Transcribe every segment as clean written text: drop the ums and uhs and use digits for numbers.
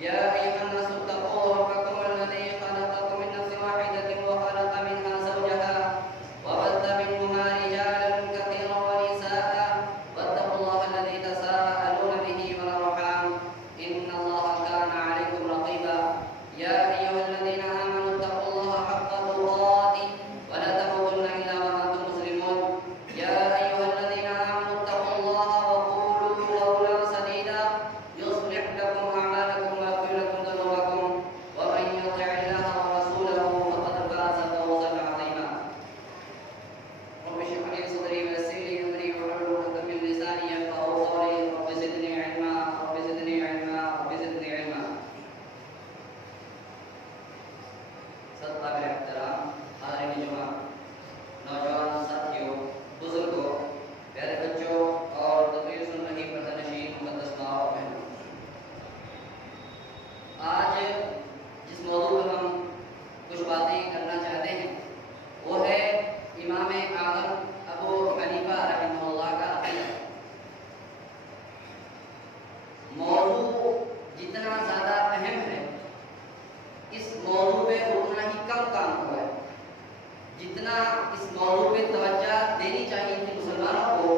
يا أيها الناس اتقوا ربكم الذي خلقكم من نفس واحدة وخلق منها زوجها وبث منهما رجالا كثيرا ونساء واتقوا الله الذي تساءلون به والأرحام إن الله كان عليكم رقيبا يا أيها الذين آمنوا اتقوا الله حق تقاته ولا تموتن إلا وأنتم مسلمون يا أيها الذين آمنوا اتقوا الله وقولوا قولا سديدا يصلح لكم أعمالكم ويغفر لكم ذنوبكم ومن يطع الله ورسوله فقد فاز فوزا عظيما رب اشرح لي صدري ويسر لي أمري واحلل عقدة من لساني يفقهوا قولي رب زدني علما رب زدني علما رب زدنی علما. سب قابل احترام حاضرین جمعہ، نوجوان ساتھیوں، بزرگوں، پیارے بچوں اور تقریر سن رہی پردہ نشین مقدس ماں اور بہنوں، آج جس موضوع پر ہم کچھ باتیں کرنا چاہتے ہیں وہ ہے امام اعظم ابو حنیفہ رحمہ اللہ کا عقیدہ. موضوع جتنا زیادہ اہم ہے اس موضوع پہ اتنا ہی کم کام ہوا ہے. جتنا اس موضوع پہ توجہ دینی چاہیے تھی مسلمانوں کو،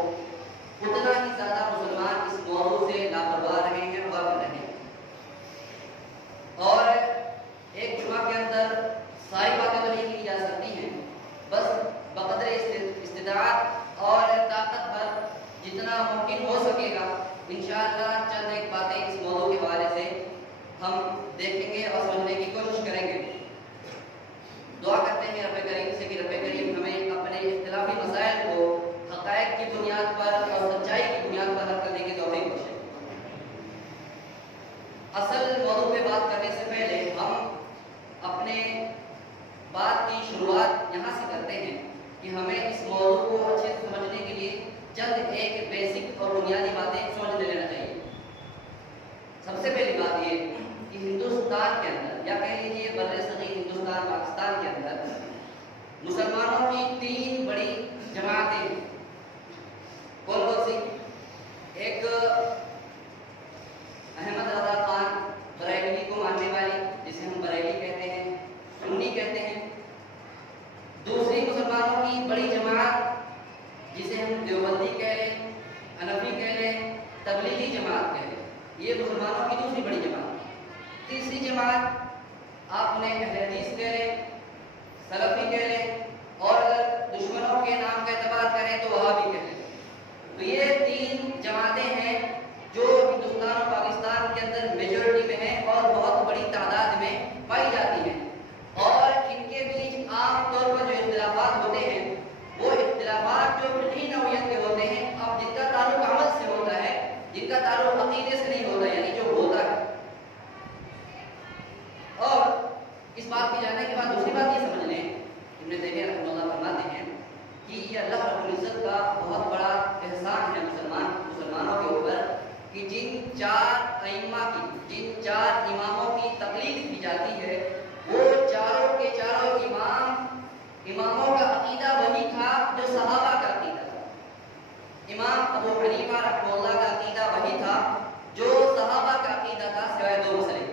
اتنا ہی زیادہ مسلمان اس موضوع سے لاپرواہ رہے ہیں، غافل رہے ہیں. اور ایک جمعہ کے اندر ساری باتیں تو نہیں کی جا سکتی ہیں، بس بقدر استطاعت اور طاقت پر جتنا ممکن ہو سکے گا انشاءاللہ چند ایک باتیں اس موضوع کے حوالے سے ہم دیکھیں گے اور سمجھنے کی کوشش کریں گے. دعا کرتے ہیں رب کریم سے کہ رب کریم ہمیں اپنے اختلافی مسائل کو حقائق کی بنیاد پر اور سچائی کی بنیاد پر حل کرنے کی توفیق بخشے. اصل موضوع پہ بات کرنے سے پہلے ہم اپنے بات کی شروعات یہاں سے کرتے ہیں کہ ہمیں اس موضوع کو اچھے سے سمجھنے کے لیے چند ایک بیسک اور بنیادی باتیں سمجھ لینا چاہیے. سب سے پہلی بات یہ کہ ہندوستان کے اندر یا کہہ لیجیے برصغیر ہندوستان پاکستان کے اندر مسلمانوں کی تین بڑی جماعتیں ہیں. کون کون سی؟ ایک احمد رضا خان بریلوی کو ماننے والی جسے ہم بریلی کہتے ہیں، سنی کہتے ہیں. دوسری مسلمانوں کی بڑی جماعت جسے ہم دیوبندی کہہ لیں، حنفی کہہ لیں، تبلیغی جماعت کہہ لیں، یہ مسلمانوں کی دوسری بڑی جماعت. تیسری جماعت آپ نے اہل حدیث کہہ لیں، سلفی کہہ لیں، اور اگر دشمنوں کے نام کا اعتبار کریں تو وہابی کہہ لیں. تو یہ تین جماعتیں ہیں جو ہندوستان اور پاکستان کے اندر میجورٹی میں ہیں اور بہت بڑی تعداد میں پائی جاتی ہیں. اور ان کے بیچ عام طور پر جو اختلافات ہوتے ہیں وہ اختلافات جو فقہی نوعیت کے ہوتے ہیں، اب جن کا تعلق عمل سے ہوتا ہے، جن کا تعلق عقیدے سے نہیں ہوتا، یعنی جو ہوتا ہے. اور اس بات کی جاننے کے بعد دوسری بات یہ سمجھ لیں، ابن تیمیہ رحمہ اللہ فرماتے ہیں کہ یہ اللہ رب العزت کا بہت بڑا احسان ہے مسلمانوں کے اوپر کہ جن چار اماموں کی تقلید کی جاتی ہے وہ چاروں کے چاروں اماموں کا عقیدہ وہی تھا جو صحابہ کا عقیدہ تھا. امام ابو حنیفہ رحمہ اللہ کا عقیدہ وہی تھا جو صحابہ کا عقیدہ تھا سوائے دو مسئلے.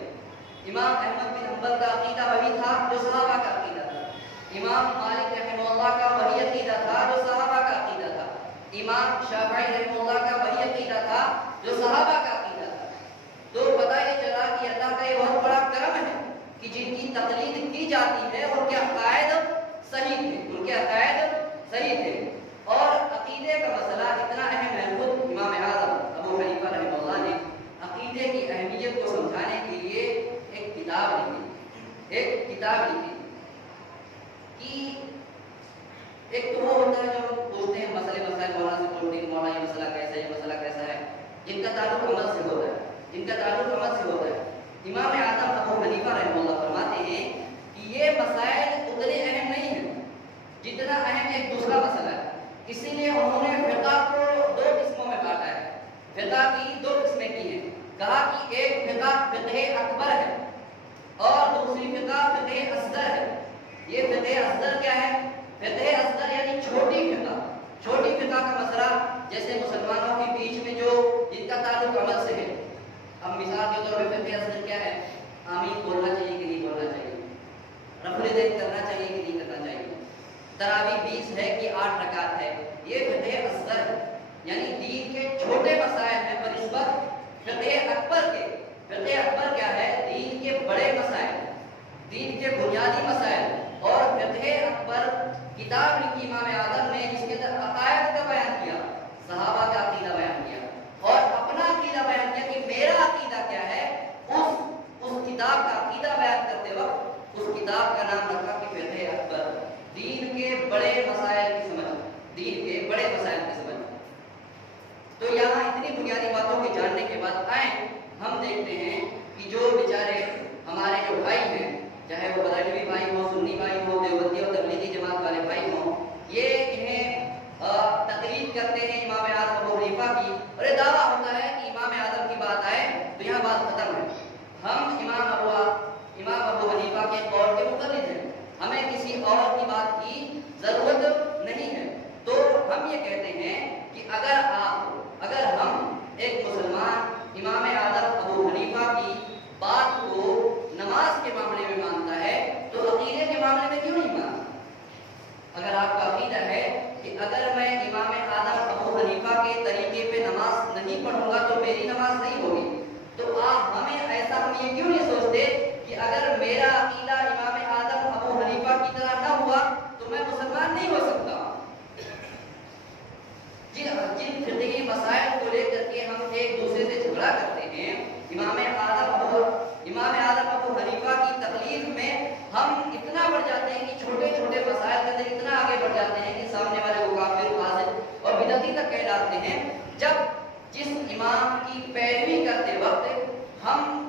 امام احمد بن حنبل کا عقیدہ وہی تھا جو صحابہ کا عقیدہ تھا. امام مالک رحمہ اللہ کا وہی عقیدہ تھا جو صحابہ کا عقیدہ تھا. امام شافعی رحمہ اللہ کا وہی عقیدہ تھا جو صحابہ کا عقیدہ تھا. تو پتہ یہ چلا کہ اللہ کا یہ بہت بڑا کرم ہے کہ جن کی تقلید کی جاتی ہے ان کے عقائد صحیح تھے. اور عقیدے کا مسئلہ اتنا اہم ہے، خود امام اعظم ابو حنیفہ رحمہ اللہ نے عقیدے کی اہمیت کو سمجھانے کے لیے ایک کتاب لکھی کہ ایک تو وہ ہوتا ہے جو پوچھتے ہیں مسائل مولانا سے پوچھتے ہیں مولانا یہ مسئلہ کیسا ہے، جن کا تعلق عمل سے ہوتا ہے. امام اعظم ابو حنیفہ رحمہ اللہ فرماتے ہیں کہ یہ مسائل اتنے اہم نہیں ہیں جتنا اہم ایک دوسرا مسئلہ ہے. اسی لیے انہوں نے فقہ کو دو قسموں میں کاٹا ہے. فقہ کی دو قسمیں کی ہیں. کہا کہ ایک فقہ اکبر ہے اور دوسری فقہ اصغر ہے. یہ فقہ اصغر کیا ہے؟ فقہ اصغر یعنی چھوٹی فقہ کا مسئلہ، جیسے مسلمانوں کے بیچ میں جو جن کا تعلق عمل سے ہے. اب مثال کے طور پہ فقہ اصغر کیا ہے؟ آمین بولنا چاہیے کہ نہیں بولنا چاہیے، رفع الیدین کرنا چاہیے کہ نہیں کرنا چاہیے. تراویح 20 ہے کہ 8 رکعت ہے. یہ فقہ اصغر ہے، یعنی دین کے چھوٹے مسائل ہیں بنسبت فقہ اکبر کے. فقہ اکبر کیا ہے؟ دین کے بڑے مسائل، دین کے بنیادی مسائل. اور فقہ اکبر کتاب لکھی امام اعظم نے جس کے اندر عقائد کا بیان کیا، صحابہ کا عقیدہ بیان کیا اور اپنا عقیدہ بیان کیا کہ میرا عقیدہ کیا ہے. اس کتاب کا عقیدہ بیان کرتے وقت اس کتاب کا نام رکھا کہ فقہ اکبر، دین کے بڑے مسائل کی سمجھ، دین کے بڑے مسائل کی سمجھ. تو یہاں اتنی بنیادی باتوں کے جاننے کے بعد آئیں ہم دیکھتے ہیں کہ جو بیچارے ہمارے جو بھائی ہیں، چاہے وہ بریلوی بھائی ہوں، سنی بھائی ہوں، دیوبندی اور تبلیغی جماعت والے بھائی ہوں، یہ انہیں تقلید کرتے ہیں امام اعظم ابو حنیفہ کی، اور یہ دعویٰ ہوتا ہے کہ امام اعظم کی بات آئے تو یہاں بات ختم ہے. ہم امام ابو حنیفہ کے قول کے مقلد ہیں، ہمیں کسی اور کی بات کی ضرورت نہیں ہے. تو ہم یہ کہتے ہیں کہ اگر ہم ایک مسلمان امام اعظم ابو حنیفہ کی بات کو نماز کے معاملے میں مانتا ہے تو عقیدے کے معاملے میں کیوں نہیں مانتا؟ اگر آپ کا عقیدہ ہے کہ اگر میں امام اعظم ابو حنیفہ کے طریقے پہ نماز نہیں پڑھوں گا تو میری نماز نہیں ہوگی، تو آپ ہمیں ایسا ہم یہ کیوں نہیں سوچتے کہ اگر میرا عقیدہ امام اعظم ابو حنیفہ کی طرح نہ ہوا تو میں مسلمان نہیں ہو سکتا. جن فقہی مسائل کو لے کر کے ہم ایک دوسرے سے جھگڑا کرتے ہیں، امام اعظم ابو حنیفہ کی تقلید میں ہم اتنا بڑھ جاتے ہیں کہ چھوٹے چھوٹے مسائل کے اندر اتنا آگے بڑھ جاتے ہیں کہ سامنے والے کو کافر، فاسق اور بدعتی تک کہلاتے ہیں. جب جس امام کی پیروی کرتے وقت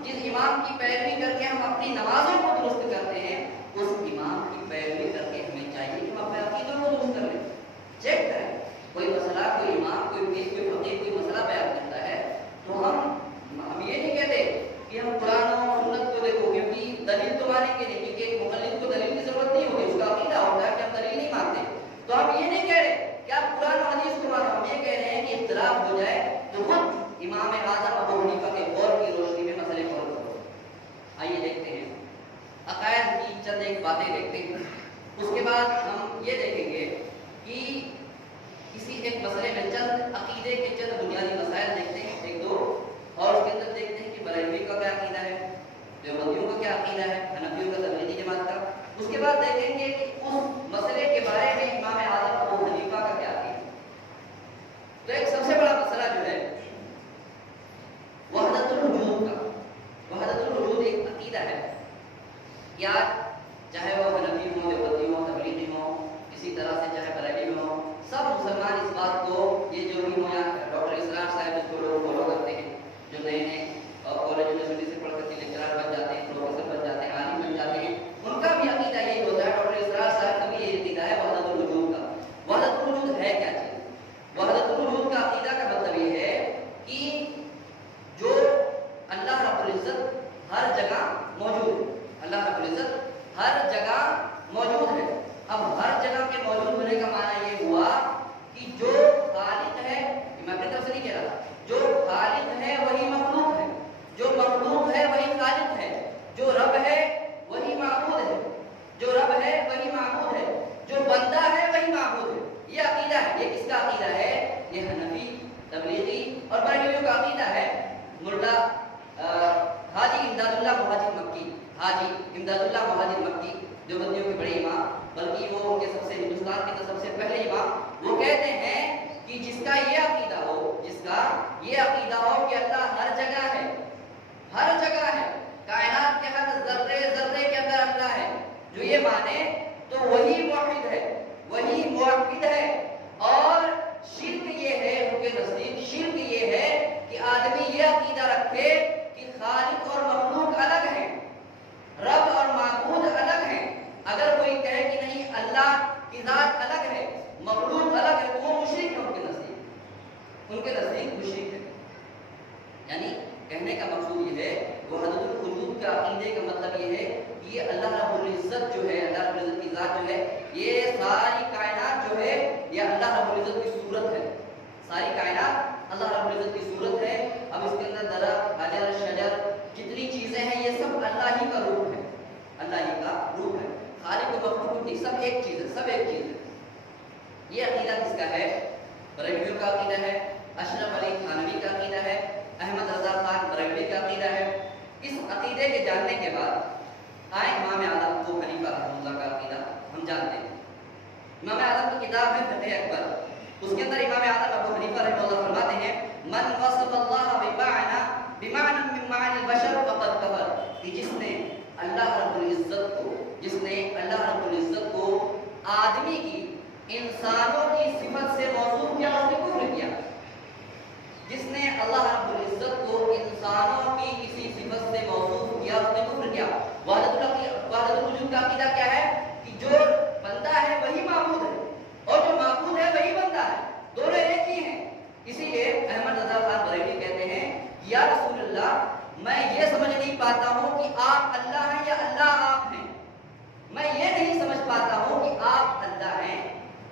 جس امام کی پیروی کر کے ہم اپنی نمازوں کو درست کرتے ہیں، اس امام کی پیروی کر کے ہمیں چاہیے کہ ہم اپنے عقیدوں کو درست کر لیں. چیک کریں، کوئی مسئلہ، کوئی امام، کوئی پیر، کوئی فقیہ کوئی مسئلہ بیان کرتا ہے تو ہم یہ نہیں کہتے کہ ہم قرآن و سنت کو دیکھو، کیونکہ دلیل تو مانیں گے نہیں، کیونکہ ایک مقلد کو دلیل کی ضرورت نہیں ہوگی، اس کا عقیدہ ہوتا ہے کہ ہم دلیل نہیں مانتے. تو ہم یہ نہیں کہہ رہے کہ آپ قرآن و حدیث کو مانو، ہم یہ کہہ رہے ہیں کہ اختلاف ہو جائے تو خود امام اعظم ابو حنیفہ کے قول کی روشنی میں مسئلے کو حل کرو. آئیے دیکھتے ہیں عقائد کی چند ایک باتیں دیکھتے ہیں. اس کے بعد ہم یہ دیکھیں گے کہ کسی ایک مسئلے میں چند عقیدے کے چند بنیادی مسائل دیکھتے ہیں، ایک دو، اور اس کے اندر دیکھتے ہیں کہ بریلوی کا کیا عقیدہ ہے، دیوبندیوں کا کیا عقیدہ ہے، حنفیوں کا، تبلیغی جماعت کا. اس کے بعد دیکھیں گے کہ اس مسئلے کے بارے میں امام اعظم ابو حنیفہ کا کیا عقیدہ ہے. تو ایک سب سے بڑا مسئلہ جو ہے وحدت الوجود کا. وحدت الوجود ایک عقیدہ ہے، یا چاہے وہ حنفی ہوں، دیوبندی ہوں، تبلیغی ہوں، اسی طرح سے چاہے بریلوی ہوں، سب مسلمان اس بات کو، یہ جو بھی ہوں، یا ڈاکٹر اسرار صاحب جس کو لوگ فالو کرتے ہیں، جو نئے نئے کالج یونیورسٹی سے پڑھ کر کے لیکچرار بن جاتے ہیں، پروفیسر بن جاتے ہیں، عالم بن جاتے ہیں، ان کا بھی عقیدہ یہی ہوتا ہے. ڈاکٹر اسرار صاحب کا بھی یہ عقیدہ ہے وحدت الوجود کا. وحدت الوجود ہے کیا چیز؟ وحدت الوجود کا عقیدہ کا مطلب یہ ہے کہ جو اللہ رب العزت ہر جگہ موجود ہے، اللہ رب العزت ہر جگہ موجود ہے. اب ہر جگہ کے موجود ہونے کا معنی یہ ہوا کہ جو خالق ہے، میں اپنی طرف سے نہیں کہہ رہا، جو خالق ہے وہی مخلوق ہے، جو مخلوق ہے وہی خالق ہے، جو رب ہے وہی معبود ہے، جو رب ہے وہی معبود ہے، جو بندہ ہے وہی معبود ہے. یہ عقیدہ ہے. یہ کس کا عقیدہ ہے؟ یہ حنفی، تبلیغی اور بریلویوں کا عقیدہ ہے. ملا حاجی امداد اللہ مہاجر مکی، حاجی امداد اللہ مہاجر مکی دیوبندیوں کے بڑے امام، بلکہ وہ ان کے سب سے ہندوستان کے سب سے پہلے امام، وہ کہتے ہیں کہ جس کا یہ عقیدہ ہو، جس کا یہ عقیدہ ہو کہ اللہ ہر جگہ ہے، ہر جگہ ہے، کائنات کے ہر ذرے ذرے کے اندر اللہ ہے، جو یہ مانے تو وہی موحد ہے، وہی موحد ہے. اور شرک یہ ہے، ان کے نزدیک شرک یہ ہے کہ آدمی یہ عقیدہ رکھے کہ خالق اور مخلوق الگ ہیں، رب اور معبود الگ ہیں. اگر کوئی کہے کہ نہیں اللہ کی ذات الگ ہے، مخلوق الگ ہے، تو وہ مشرک ہے. ان کے نزدیک مشرک ہے. یعنی کہنے کا مقصود یہ ہے وحدت الوجود کا عقیدے کا مطلب یہ ہے کہ یہ اللہ رب العزت جو ہے، اللہ رب العزت کی ذات جو ہے، یہ ساری کائنات جو ہے یہ اللہ رب العزت کی صورت ہے. ساری کائنات اللہ رب العزت کی صورت ہے. اب اس کے اندر درخت، حجر، شجر، جتنی چیزیں ہیں یہ سب اللہ ہی کا سب ایک چیز ہے، سب ایک چیز ہے۔ یہ عقیدہ کس کا ہے؟ بریلویوں کا عقیدہ ہے، اشرف علی تھانوی کا عقیدہ ہے، احمد رضا خان بریلوی کا عقیدہ ہے۔ اس عقیدے کے جاننے کے بعد آئے امام اعظم ابو حنیفہ رحمہ اللہ کا عقیدہ ہم جانتے ہیں۔ امام اعظم کی کتاب ہے فقہ اکبر، اس کے اندر امام اعظم ابو حنیفہ رحمہ اللہ فرماتے ہیں من وصف اللہ بمعنى من معانی البشر فقد کفر، کہ جس نے اللہ رب العزت کو آدمی کی، انسانوں کی صفت سے موصوف کیا، اس نے کفر کیا۔ جس نے اللہ رب العزت کو انسانوں کی کسی صفت سے موصوف کیا، اس نے کفر کیا۔ وحدت الوجود کا عقیدہ کیا ہے؟ کہ جو بندہ ہے وہی معبود ہے، اور جو معبود ہے وہی بندہ ہے، دونوں ایک ہی ہیں۔ اسی لیے احمد رضا خان بریلوی کہتے ہیں یا رسول اللہ، میں یہ سمجھ نہیں پاتا ہوں کہ آپ اللہ ہیں یا اللہ آپ ہیں، میں یہ نہیں سمجھ پاتا ہوں کہ آپ اللہ ہیں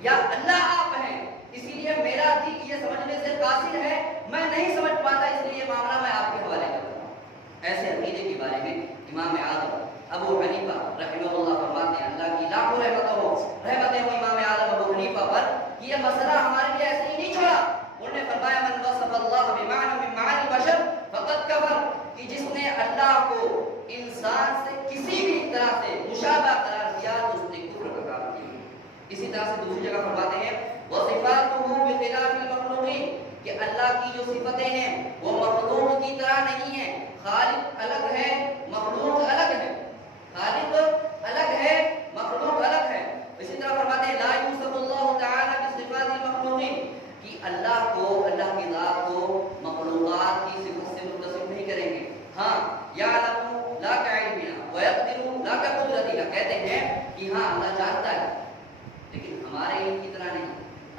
یا اللہ آپ ہیں، اسی لیے میرا دل یہ سمجھنے سے قاصر ہے، میں نہیں سمجھ پاتا، اس لیے یہ معاملہ میں آپ کے حوالے کرتا ہوں۔ ایسے عقیدے کے بارے میں امام اعظم ابو حنیفہ رحمہ اللہ فرماتے ہیں، اللہ کی لاکھوں رحمتیں ہوں امام اعظم ابو حنیفہ پر، کہ یہ مسئلہ ہمارے لیے ایسے ہی نہیں چھوڑا۔ انہوں نے فرمایا من وصف اللہ بمعنى من معانی البشر فقد کفر، کہ جس نے اللہ کو انسان سے کسی بھی طرح سے مشابہ قرار دیا تو اس نے کفر کا کام کیا۔ اسی طرح سے دوسری جگہ فرماتے ہیں وصفاتہ بخلاف المخلوقین، کہ اللہ کی جو صفتیں ہیں وہ مخلوق کی طرح نہیں ہیں، خالق الگ ہے مخلوق الگ ہے، خالق الگ ہے مخلوق الگ ہے۔ اسی طرح فرماتے ہیں لا یوصف اللہ تعالی بصفات المخلوقین، کہ اللہ کو، اللہ کی ذات کو مخلوقات کی صفت سے متصف نہیں کریں گے۔ ہاں یعلم لا کعلمنا ویقدر لا کقدرتنا، کہتے ہیں کہ ہاں اللہ جانتا ہے لیکن ہمارے علم کی طرح نہیں،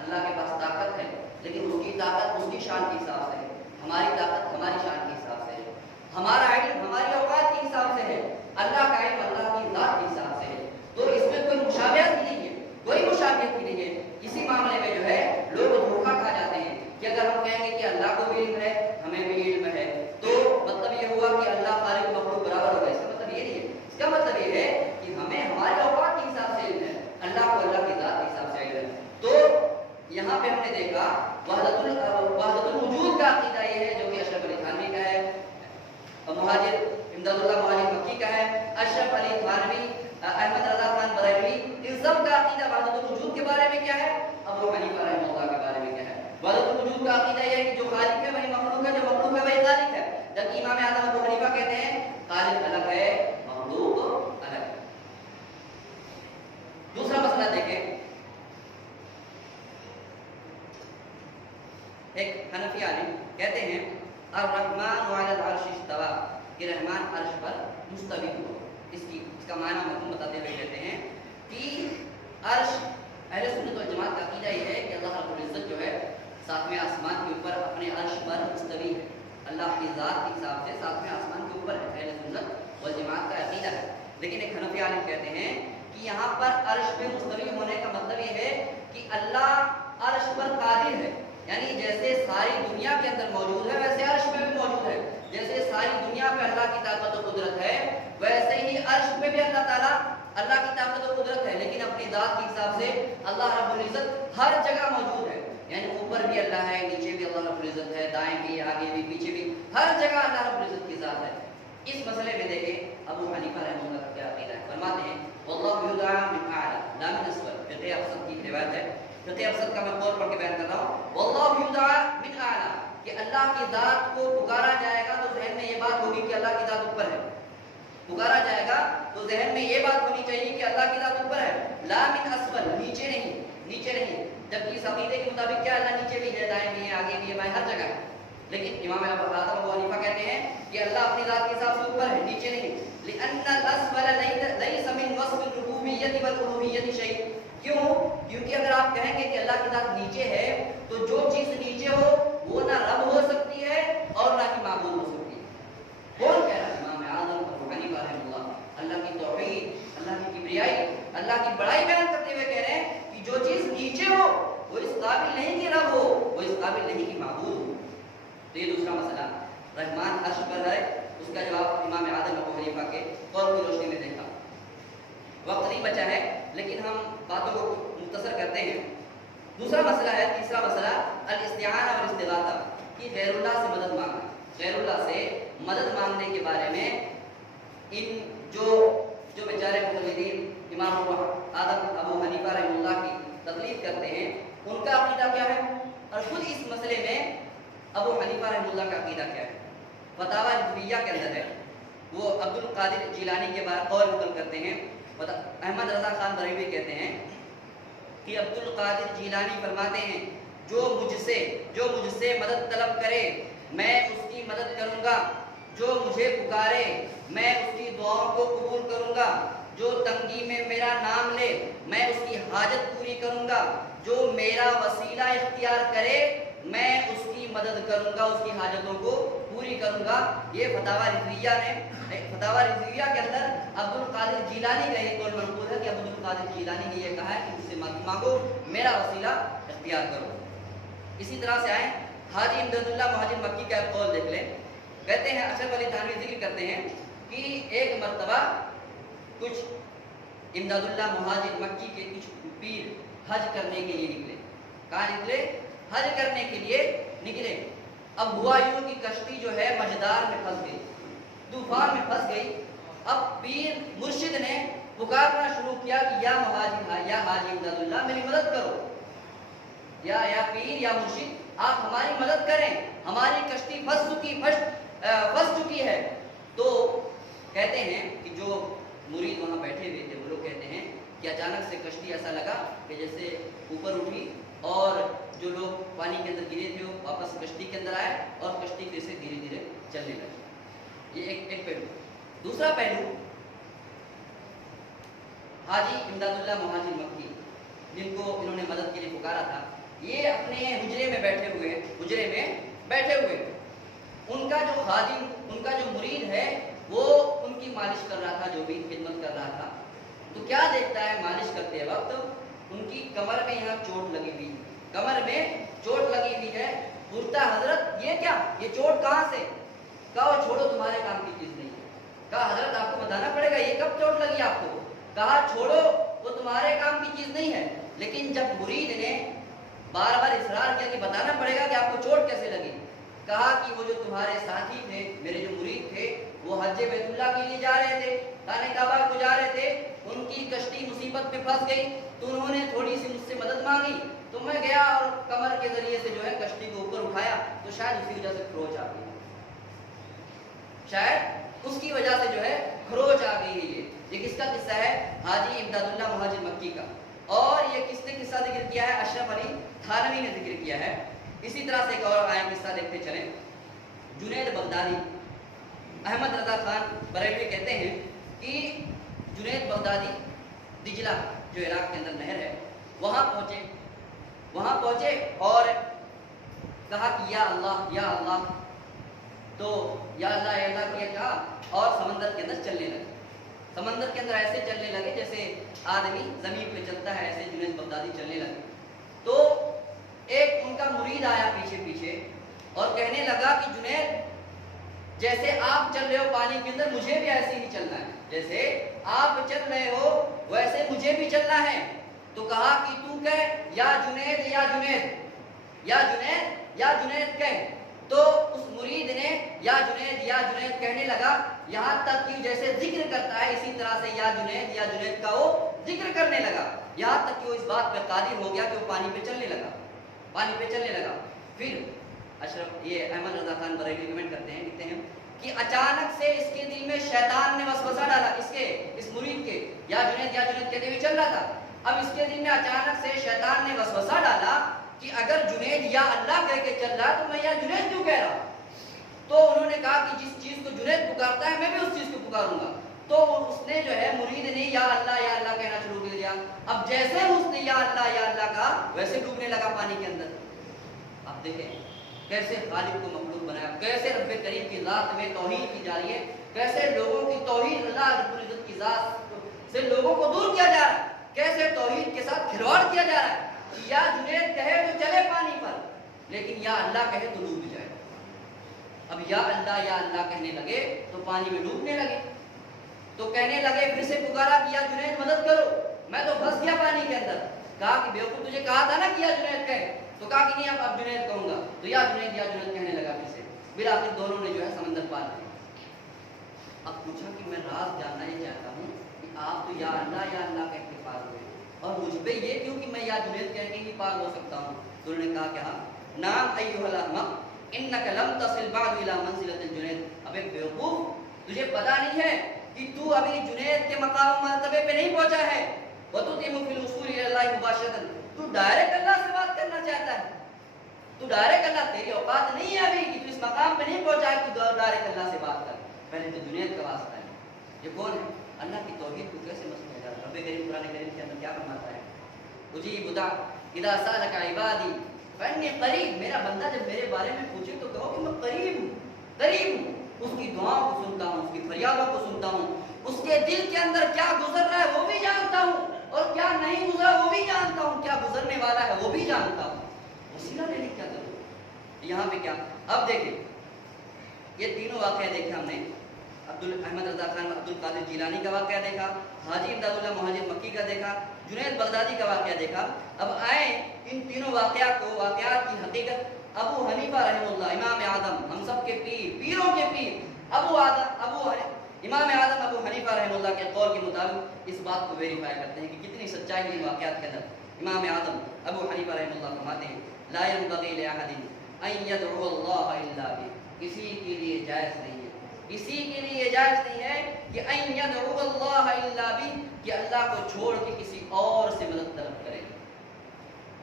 اللہ کے پاس طاقت ہے لیکن اس کی طاقت اس کی شان کے حساب سے ہے، ہماری طاقت ہماری شان کے حساب سے ہے، ہمارا علم ہماری اوقات کے حساب سے ہے، اللہ کا علم اللہ کی ذات کے حساب سے ہے۔ تو اس میں کوئی مشابہت ہی نہیں ہے، کوئی مشابہت ہی نہیں ہے۔ اسی معاملے میں جو ہے لوگ دھوکہ کھا جاتے ہیں کہ اگر ہم کہیں گے کہ اللہ کو بھی علم ہے ہمیں بھی علم ہے تو مطلب یہ ہوا کہ اللہ خالق مخلوق برابر ہوگا، اس کا مطلب یہ نہیں ہے۔ اس کا مطلب یہ ہے کہ ہمیں ہمارے اوقات کے حساب سے علم ہے، اللہ کو اللہ کی ذات کے حساب سے علم ہے۔ تو یہاں پہ ہم نے دیکھا وحدت الوجود کا عقیدہ یہ ہے جو کہ اشرف علی تھانوی کا ہے، مہاجر امداد اللہ مہاجر مکی کا ہے، اشرف علی تھانوی، احمد رضا خان بریلوی، ان سب کا عقیدہ وحدت الوجود کے بارے میں کیا ہے، ابو حنیفہ رحمہ اللہ کے بارے میں کیا ہے۔ وحدت الوجود کا عقیدہ یہ ہے کہ جو خالق ہے وہی مخلوق ہے، جو مخلوق ہے وہی خالق ہے، جبکہ امام اعظم ابو حنیفہ کہتے ہیں خالق الگ ہے مخلوق الگ ہے۔ دوسرا مسئلہ دیکھیں، ایک حنفی عالم کہتے ہیں الرحمن علی العرش استوى، کہ رحمان عرش پر مستوی ہوا۔ اس کا معنی مفہوم بتاتے ہوئے کہتے ہیں کہ عرش، اہل سنت والجماعت کا عقیدہ یہ ہے کہ اللہ رب العزت جو ہے ساتویں آسمان کے اوپر اپنے عرش پر مستوی ہے، اللہ کی ذات کے حساب سے ساتویں آسمان کے اوپر ہے، اہل سنت والجماعت کا عقیدہ ہے۔ لیکن ایک حنفی عالم کہتے ہیں کہ یہاں پر عرش پہ مستوی ہونے کا مطلب یہ ہے کہ اللہ عرش پر قادر ہے، یعنی جیسے ساری دنیا کے اندر موجود ہے ویسے عرش میں بھی موجود ہے، جیسے ساری دنیا پہ اللہ کی طاقت و قدرت ہے ویسے ہی عرش میں بھی اللہ تعالیٰ اللہ کی طاقت و قدرت ہے، لیکن اپنی ذات کے حساب سے اللہ رب العزت ہر جگہ موجود ہے، یعنی اوپر بھی اللہ ہے، نیچے بھی اللہ رب العزت ہے، دائیں بھی، آگے بھی، پیچھے بھی، ہر جگہ اللہ رب العزت کی ذات ہے۔ اس مسئلے میں دیکھیں ابو حنیفہ رحمہ اللہ کا کیا عقیدہ ہے، فرماتے ہیں واللہ یدعی من اعلی لا من اسفل، فقہ افسد کی روایت ہے، فقہ افسد کا میں قول پڑھ کے بیان کر رہا ہوں، واللہ یدعی من اعلی، کہ اللہ کی ذات کو پکارا جائے گا تو ذہن میں یہ بات ہوگی کہ اللہ کی ذات اوپر ہے، پکارا جائے گا تو ذہن میں یہ بات ہونی چاہیے کہ اللہ کی ذات اوپر ہے، لا من اسفل، نیچے نہیں، نیچے نہیں، جبکہ اس عقیدے کے مطابق کیا اللہ نیچے بھی ہے، دائیں بھی ہے، آگے بھی ہے، بائیں، ہر جگہ ہے، لیکن امام ابو حنیفہ کہتے ہیں کہ اللہ اپنی ذات کے حساب سے اوپر ہے، نیچے نہیں، لأن الاسفل ليس من وصف الربوبیۃ والالوہیۃ شیء، کیوں؟ کیونکہ اگر آپ کہیں گے کہ اللہ کی ذات نیچے ہے تو جو چیز نیچے ہو وہ نہ رب ہو سکتی ہے اور نہ ہی معبود ہو سکتی ہے۔ کون کہہ رہا ہے؟ امام اعظم ابو حنیفہ رحمہ اللہ، اللہ کی توحید، اللہ کی کبریائی، اللہ کی بڑائی بیان کرتے ہوئے کہہ رہے ہیں کہ جو چیز نیچے ہو وہ اس قابل نہیں کہ رب ہو، وہ اس قابل نہیں کہ معبود ہو۔ تو یہ دوسرا مسئلہ، رحمان عرش پر ہے، اس کا جواب امام اعظم ابو حنیفہ کے قول کی روشنی میں دیکھا۔ وقت نہیں بچا ہے لیکن ہم باتوں کو مختصر کرتے ہیں۔ دوسرا مسئلہ ہے، تیسرا مسئلہ الاستعانہ اور الاستغاثہ، کہ غیر اللہ سے مدد مانگنا۔ غیر اللہ سے مدد مانگنے کے بارے میں ان جو بیچارے مقلدین امام اعظم ابو حنیفہ رحمہ اللہ کی تقلید کرتے ہیں، ان کا عقیدہ کیا ہے، اور خود اس مسئلے میں ابو حنیفہ رحمہ اللہ کا عقیدہ کیا ہے۔ فتاوی رضویہ کے اندر ہے، وہ عبد القادر جیلانی کے بارے قول نقل کرتے ہیں۔ احمد رضا خان بریلوی کہتے ہیں کہ عبد القادر جیلانی فرماتے ہیں جو مجھ سے مدد طلب کرے میں اس کی مدد کروں گا، جو مجھے پکارے میں اس کی دعاؤں کو قبول کروں گا، جو تنگی میں میرا نام لے میں اس کی حاجت پوری کروں گا، جو میرا وسیلہ اختیار کرے میں اس کی مدد کروں گا، اس کی حاجتوں کو پوری کروں گا۔ یہ فتاوی رضویہ کے اندر عبد القادر جیلانی کا یہ قول منقول ہے کہ عبد القادر جیلانی نے یہ کہا ہے کہ مجھ سے مانگو، میرا وسیلہ اختیار کرو۔ اسی طرح سے آئیں حاجی امداد اللہ مہاجر مکی کا ایک قول دیکھ لیں۔ کہتے ہیں، اشرف علی تھانوی ذکر کرتے ہیں کہ ایک مرتبہ کچھ امداد اللہ مہاجر مکی کے کچھ پیر حج کرنے کے لیے نکلے۔ کہاں نکلے؟ حج کرنے کے لیے نکلے۔ اب ہوا یوں کہ کشتی جو ہے مجدار میں پھنس گئی، طوفان میں پھنس گئی۔ اب پیر مرشد نے پکارنا شروع کیا کہ یا مہاجر یا حاجی امداد اللہ میری مدد کرو، یا پیر یا مرشد آپ ہماری مدد کریں، ہماری کشتی پھنس چکی ہے۔ تو کہتے ہیں کہ جو مرید وہاں بیٹھے ہوئے تھے وہ لوگ کہتے ہیں کہ اچانک سے کشتی ایسا لگا کہ جیسے اوپر اٹھی، اور جو لوگ پانی کے اندر گرے تھے وہ واپس کشتی کے اندر آئے اور کشتی پھر سے دھیرے دھیرے چلنے لگی۔ یہ ایک پہلو۔ دوسرا پہلو، حاجی امداد اللہ مہاجر مکی جن کو انہوں نے مدد کے لیے پکارا تھا، یہ اپنے حجرے میں بیٹھے ہوئے ان کا جو خادم، ان کا جو مرید ہے وہ ان کی مالش کر رہا تھا، جو بھی خدمت کر رہا تھا۔ تو کیا دیکھتا ہے مالش کرتے وقت ان کی کمر میں یہاں چوٹ لگی ہوئی ہے۔ پوچھتا حضرت یہ کیا، یہ چوٹ کہاں سے؟ کہا وہ چھوڑو، تمہارے کام کی چیز نہیں ہے۔ کہا حضرت آپ کو بتانا پڑے گا یہ کب چوٹ لگی آپ کو؟ کہا چھوڑو وہ تمہارے کام کی چیز نہیں ہے۔ لیکن جب مرید نے بار بار اصرار کیا کہ بتانا پڑے گا کہ آپ کو چوٹ کیسے لگی، کہا کہ وہ جو تمہارے ساتھی تھے، میرے جو مرید تھے، وہ حج بیت اللہ کے لیے جا رہے تھے، خانہ کعبہ کو جا رہے تھے، ان کی کشتی مصیبت میں پھنس گئی تو انہوں نے تھوڑی سی مجھ سے مدد مانگی، تو میں گیا اور کمر کے ذریعے سے جو ہے کشتی کو اوپر اٹھایا، تو شاید اسی وجہ سے کھروچ آ گئی، شاید اس کی وجہ سے جو ہے کھروچ آ گئی ہے۔ یہ کس کا قصہ ہے؟ حاجی امداد اللہ مہاجر مکی کا۔ اور یہ کس نے قصہ ذکر کیا ہے؟ اشرف علی تھانوی نے ذکر کیا ہے۔ اسی طرح سے ایک اور آئیں قصہ دیکھتے چلیں۔ جنید بغدادی، احمد رضا خان بریلوی کہتے ہیں کہ جنید بغدادی دجلہ جو عراق کے اندر نہر ہے وہاں پہنچے اور کہا کہ یا اللہ، تو یا اللہ کیا کہا اور سمندر کے اندر چلنے لگے۔ سمندر کے اندر ایسے چلنے لگے جیسے آدمی زمین پہ چلتا ہے، ایسے جنید بغدادی چلنے لگے۔ تو ایک ان کا مرید آیا پیچھے اور کہنے لگا کہ جنید جیسے آپ چل رہے ہو پانی کے اندر مجھے بھی ایسے ہی چلنا ہے، جیسے آپ چل رہے ہو ویسے مجھے بھی چلنا ہے۔ تو کہا کہ تو کہہ یا جنید کہہ۔ تو اس مرید نے یا جنید کہنے لگا، یہاں تک کہ جیسے ذکر کرتا ہے اسی طرح سے یا جنید کا وہ ذکر کرنے لگا، یہاں تک کہ وہ اس بات پہ قادر ہو گیا کہ وہ پانی پہ چلنے لگا۔ پھر اشرف یہ احمد رضا خان بریلوی کمنٹ کرتے ہیں، لکھتے ہیں کہ اچانک سے اس کے دل میں شیطان نے وسوسہ ڈالا، اس مرید کے یا جنید کہتے ہوئے چل رہا تھا۔ اب اس کے دل میں اچانک سے شیطان نے وسوسہ ڈالا کہ اگر جنید یا اللہ کہہ کے چل رہا تو میں یا جنید کیوں کہہ رہا ہوں؟ تو انہوں نے کہا کہ جس چیز کو جنید پکارتا ہے میں بھی اس چیز کو پکاروں گا۔ تو اس نے جو ہے مرید نے یا اللہ کہنا شروع کر دیا۔ اب جیسے اس نے یا اللہ کہا ویسے ڈوبنے لگا پانی کے اندر۔ اب دیکھیں کیسے خالق کو مخلوق بنایا، کیسے رب کریم کی ذات میں توحید کی جا رہی ہے، کیسے لوگوں کی توحید اللہ رب العزت کی ذات سے لوگوں کو دور کیا جا رہا ہے، کیسے توحید کے ساتھ کھلواڑ کیا جا رہا ہے۔ یا جنید کہے تو چلے پانی پر، لیکن یا اللہ کہے تو ڈوب جائے۔ اب یا اللہ کہنے لگے تو پانی میں ڈوبنے لگے، تو کہنے لگے پھر سے پکارا کہ یا جنید مدد کرو، میں تو پھنس گیا پانی کے اندر. کہا کہ بیوقوف تجھے کہا تھا نا کہ یا جنید کہے, تو کہا کہ نہیں اب جنید کہوں گا. تو یا جنید کہنے لگا پھر سے. بالآخر دونوں نے جو ہے سمندر پار کیا. اب پوچھا کہ میں راز جاننا یہ چاہتا ہوں کہ آپ تو یا اللہ کہہ کے پار ہوئے, اور مجھ پہ یہ کیوں کہ میں یا جنید کہہ کے ہی پار ہو سکتا ہوں. تو انہوں نے کہا کہ ہاں نعم ایھا الاحمق انک لم تصل بعد الى منزلۃ الجنید. ابے بیوقوف تجھے پتہ نہیں ہے کہ تو ابھی جنید کے مقام و مرتبے پہ نہیں پہنچا ہے. وتتم فی الوصول الی اللہ مباشرۃ, تو ڈائریکٹ اللہ سے بات کرنا چاہتا ہے. تو ڈائریکٹ اللہ, تیری اوقات نہیں ہے ابھی کہ تو اس مقام پہ نہیں پہنچا ہے, تو ڈائریکٹ اللہ سے بات کر. پہلے تو جنید کا واسطہ ہے. یہ کون ہے؟ اللہ کی توحید کو کیسے مسئلہ ہے. رب کریم قرآن کریم کے اندر کیا فرماتا ہے؟ اجیب دعوۃ اذا سألک عبادی فانی قریب. میرا بندہ جب میرے بارے میں پوچھے تو کہو کہ میں قریب ہوں. اس کی دعاؤں کو سنتا ہوں, اس کی فریادوں کو سنتا ہوں, اس کے دل کے اندر کیا گزر رہا ہے وہ بھی جانتا ہوں, اور کیا نہیں گزرا وہ بھی جانتا ہوں, کیا گزرنے والا ہے وہ بھی جانتا ہوں. وسیلہ لینے کی کیا ضرورت ہے؟ یہاں پہ کیا, اب دیکھیں یہ تینوں واقعہ دیکھے ہم نے. عبد احمد رضا خان عبد القادر جیلانی کا واقعہ دیکھا, حاجی امداد اللہ مہاجر مکی کا دیکھا, جنید بغدادی کا واقعہ دیکھا. اب آئیں ان تینوں واقعات کی حقیقت. ابو حنیفہ رحمہ اللہ, امام اعظم, ہم سب کے پیروں کے پیر, امام اعظم ابو حنیفہ رحمہ اللہ کے قول کے مطابق اس بات کو ویریفائی کرتے ہیں کہ کتنی سچائی ہے ان واقعات کے اندر. امام اعظم ابو حنیفہ رحمہ اللہ فرماتے ہیں لا ينبغي لأحد أن يدعو الله إلا به. کسی کے لیے جائز نہیں ہے, کسی کے لیے جائز نہیں ہے کہ أن يدعو الله إلا به, کہ اللہ کو چھوڑ کے کسی اور سے مدد طلب کرے.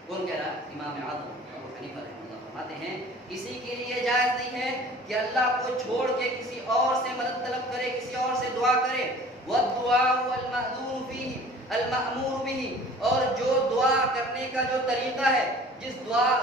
کون کہہ رہا ہے؟ امام اعظم ابو حنیفہ رحمہ اللہ فرماتے ہیں کسی کے لیے جائز نہیں ہے کہ اللہ کو چھوڑ کے کسی اور سے مدد طلب کرے, کسی اور سے دعا کرے. والدعاء المأذون فيه المأمور به, اور جو دعا کرنے کا جو طریقہ ہے,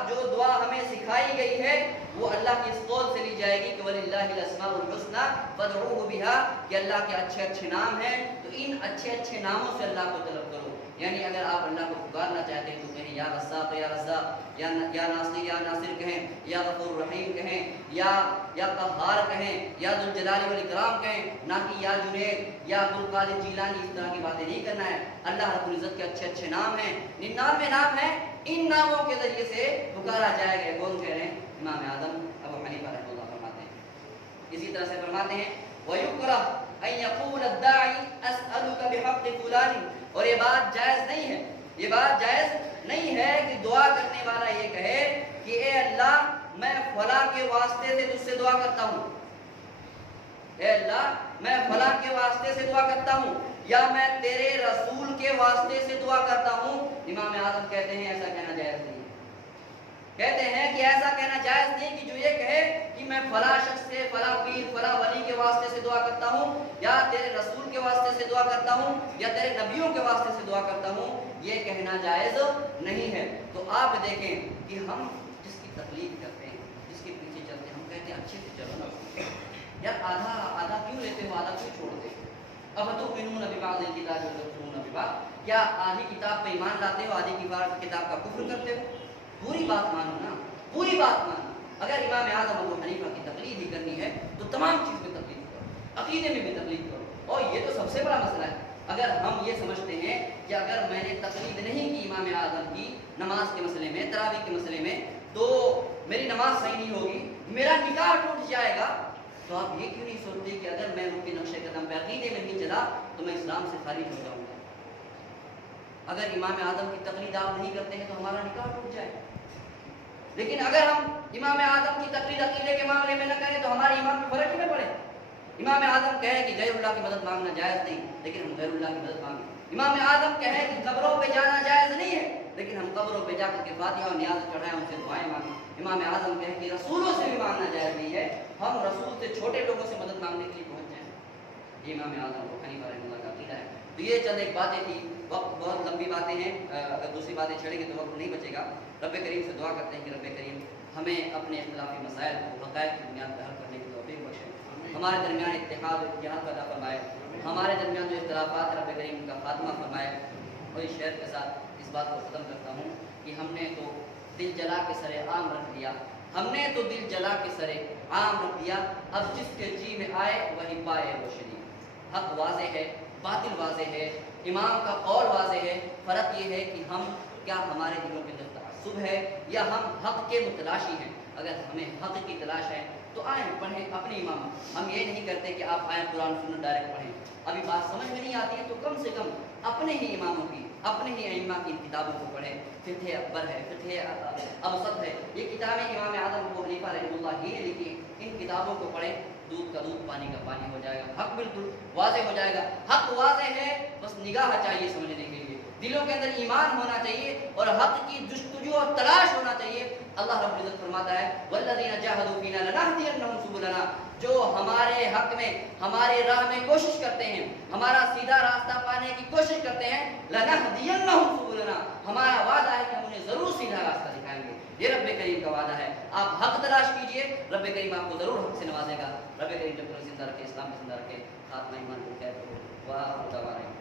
جو دعا ہمیں سکھائی گئی ہے وہ اللہ کی اس قول سے لی جائے گی کہ وَلِلَّهِ الْأَسْمَاءُ الْحُسْنَى فَادْعُوهُ بِهَا, کہ اللہ کے اچھے نام ہیں تو ان اچھے ناموں سے اللہ کو طلب کرو. یعنی اگر آپ اللہ کو پکارنا چاہتے ہیں تو کہیں یا رزاق یا رزاق, یا ناصر کہیں, یا غفور رحیم کہیں, یا قہار کہیں, یا ذوالجلال والاکرام کہیں, نہ کہ یا جنید یا عبد القادر جیلانی. اس طرح کی باتیں نہیں کرنا ہے. اللہ رب العزت کے اچھے نام ہیں, 99 نام ہیں, ان ناموں کے ذریعے سے پکارا جائے گا. کون کہہ رہے ہیں؟ امام اعظم ابو حنیفہ رحمہ اللہ فرماتے ہیں. اسی طرح سے فرماتے ہیں وَيُكْرَهُ أَن يَقُولَ الدَّاعِي أَسْأَلُكَ بِحَقِّ فُلَانٍ, اور یہ بات جائز نہیں ہے کہ دعا کرنے والا یہ کہے کہ اے اللہ میں فلاں کے واسطے سے تجھ سے دعا کرتا ہوں, اے اللہ میں فلاں کے واسطے سے دعا کرتا ہوں, یا میں تیرے رسول کے واسطے سے دعا کرتا ہوں. امام اعظم کہتے ہیں ایسا کہنا جائز نہیں. کہتے ہیں کہ ایسا کہنا جائز نہیں کہ جو یہ کہے کہ میں فلاں شخص سے, فلاں پیر, فلاں ولی کے واسطے سے دعا کرتا ہوں, یا تیرے رسول کے واسطے سے دعا کرتا ہوں, یا تیرے نبیوں کے واسطے سے دعا کرتا ہوں, یہ کہنا جائز نہیں ہے. تو آپ دیکھیں کہ ہم جس کی تقلید کرتے ہیں, جس کے پیچھے چلتے ہیں, ہم کہتے ہیں اچھے سے چلو نا یار, آدھا کیوں لیتے ہو, آدھا کیوں چھوڑتے ہو. افتؤمنون ببعض الکتاب وتکفرون ببعض, کیا آدھی کتاب پہ ایمان لاتے ہو, آدھی کتاب کا کفر کرتے ہو. پوری بات مانو نا, پوری بات مانو. اگر امام اعظم ابو حنیفہ کی تقلید ہی کرنی ہے تو تمام چیز میں تقلید کرو, عقیدے میں بھی تقلید کرو. اور یہ تو سب سے بڑا مسئلہ ہے. اگر ہم یہ سمجھتے ہیں کہ اگر میں نے تقلید نہیں کی امام اعظم کی نماز کے مسئلے میں, تراویح کے مسئلے میں, تو میری نماز صحیح نہیں ہوگی, میرا نکاح ٹوٹ جائے گا, تو آپ یہ کیوں نہیں سوچتے کہ اگر میں ان کے نقش قدم پہ عقیدے میں نہیں چلا تو میں اسلام سے خارج ہو جاؤں گا. اگر امام اعظم کی تقلید آپ نہیں کرتے ہیں تو ہمارا نکاح ٹوٹ جائے. لیکن اگر ہم امام اعظم کی تقلید عقیدے کے معاملے میں نہ کریں تو ہمارے ایمان میں فرق ہی نہ پڑے. امام اعظم کہے کہ غیر اللہ کی مدد مانگنا جائز نہیں, لیکن ہم غیر اللہ کی مدد مانگیں. امام اعظم کہے کہ قبروں پہ جانا جائز نہیں ہے, لیکن ہم قبروں پہ جا کر کے فاتحہ اور نیاز چڑھائیں, ان سے دعائیں مانگیں. امام اعظم کہے کہ رسولوں سے بھی مانگنا جائز نہیں ہے, ہم رسول سے چھوٹے لوگوں سے مدد مانگنے کے لیے پہنچ جائیں. یہ امام اعظم ابو حنیفہ رحمہ اللہ کا عقیدہ ہے. تو یہ چند ایک باتیں تھی, وقت بہت لمبی باتیں ہیں, اگر دوسری باتیں چھڑیں گے تو وقت نہیں بچے گا. رب کریم سے دعا کرتے ہیں کہ رب کریم ہمیں اپنے اختلافی مسائل کو حقائق کی بنیاد پر حل کرنے کی توفیق بخشے, ہمارے درمیان اتحاد و اتحاد پیدا فرمائے, ہمارے درمیان جو اختلافات رب کریم ان کا خاتمہ فرمائے. اور اس شعر کے ساتھ اس بات کو ختم کرتا ہوں کہ ہم نے تو دل جلا کے سر عام رکھ دیا, اب جس کے جی میں آئے وہی پائے روشنی. حق واضح ہے، باطل واضح ہے، امام کا قول واضح ہے، فرق یہ ہے کہ ہم کیا ہمارے دلوں کے اندر تعصب ہے یا ہم حق کے متلاشی ہیں۔ اگر ہمیں حق کی تلاش ہے تو آئیں پڑھیں اپنے امام۔ ہم یہ نہیں کرتے کہ آپ آئیں قرآن سنت ڈائریکٹ پڑھیں، ابھی بات سمجھ میں نہیں آتی ہے تو کم سے کم اپنے ہی اماموں کی، اپنے ہی ائمہ کی کتابوں کو پڑھیں۔ فقہ اکبر ہے، فقہ اوسط ہے، یہ کتابیں امام اعظم ابو حنیفہ رحمہ اللہ ہی نے لکھی ہیں، ان کتابوں کو پڑھیں، دودھ کا دودھ پانی کا پانی ہو جائے گا، حق بالکل واضح ہو جائے گا۔ حق واضح ہے، بس نگاہ چاہیے سمجھنے کے لیے، دلوں کے اندر ایمان ہونا چاہیے اور حق کی جستجو اور تلاش ہونا چاہیے۔ اللہ رب العزت فرماتا ہے والذین جاہدوا فینا لنہدینہم سبلنا، جو ہمارے حق میں، ہمارے راہ میں کوشش کرتے ہیں، ہمارا سیدھا راستہ پانے کی کوشش کرتے ہیں، لنہدینہم سبلنا، ہمارا وعدہ ہے کہ ہم انہیں ضرور سیدھا راستہ دکھائیں گے۔ یہ رب کریم کا وعدہ ہے۔ آپ حق تلاش کیجئے، رب کریم آپ کو ضرور حق سے نوازے گا۔ رب کریم جب تک زندہ رکھے، اسلام میں زندہ رکھے، خاتمہ ایمان کو خیر کرے۔ واہ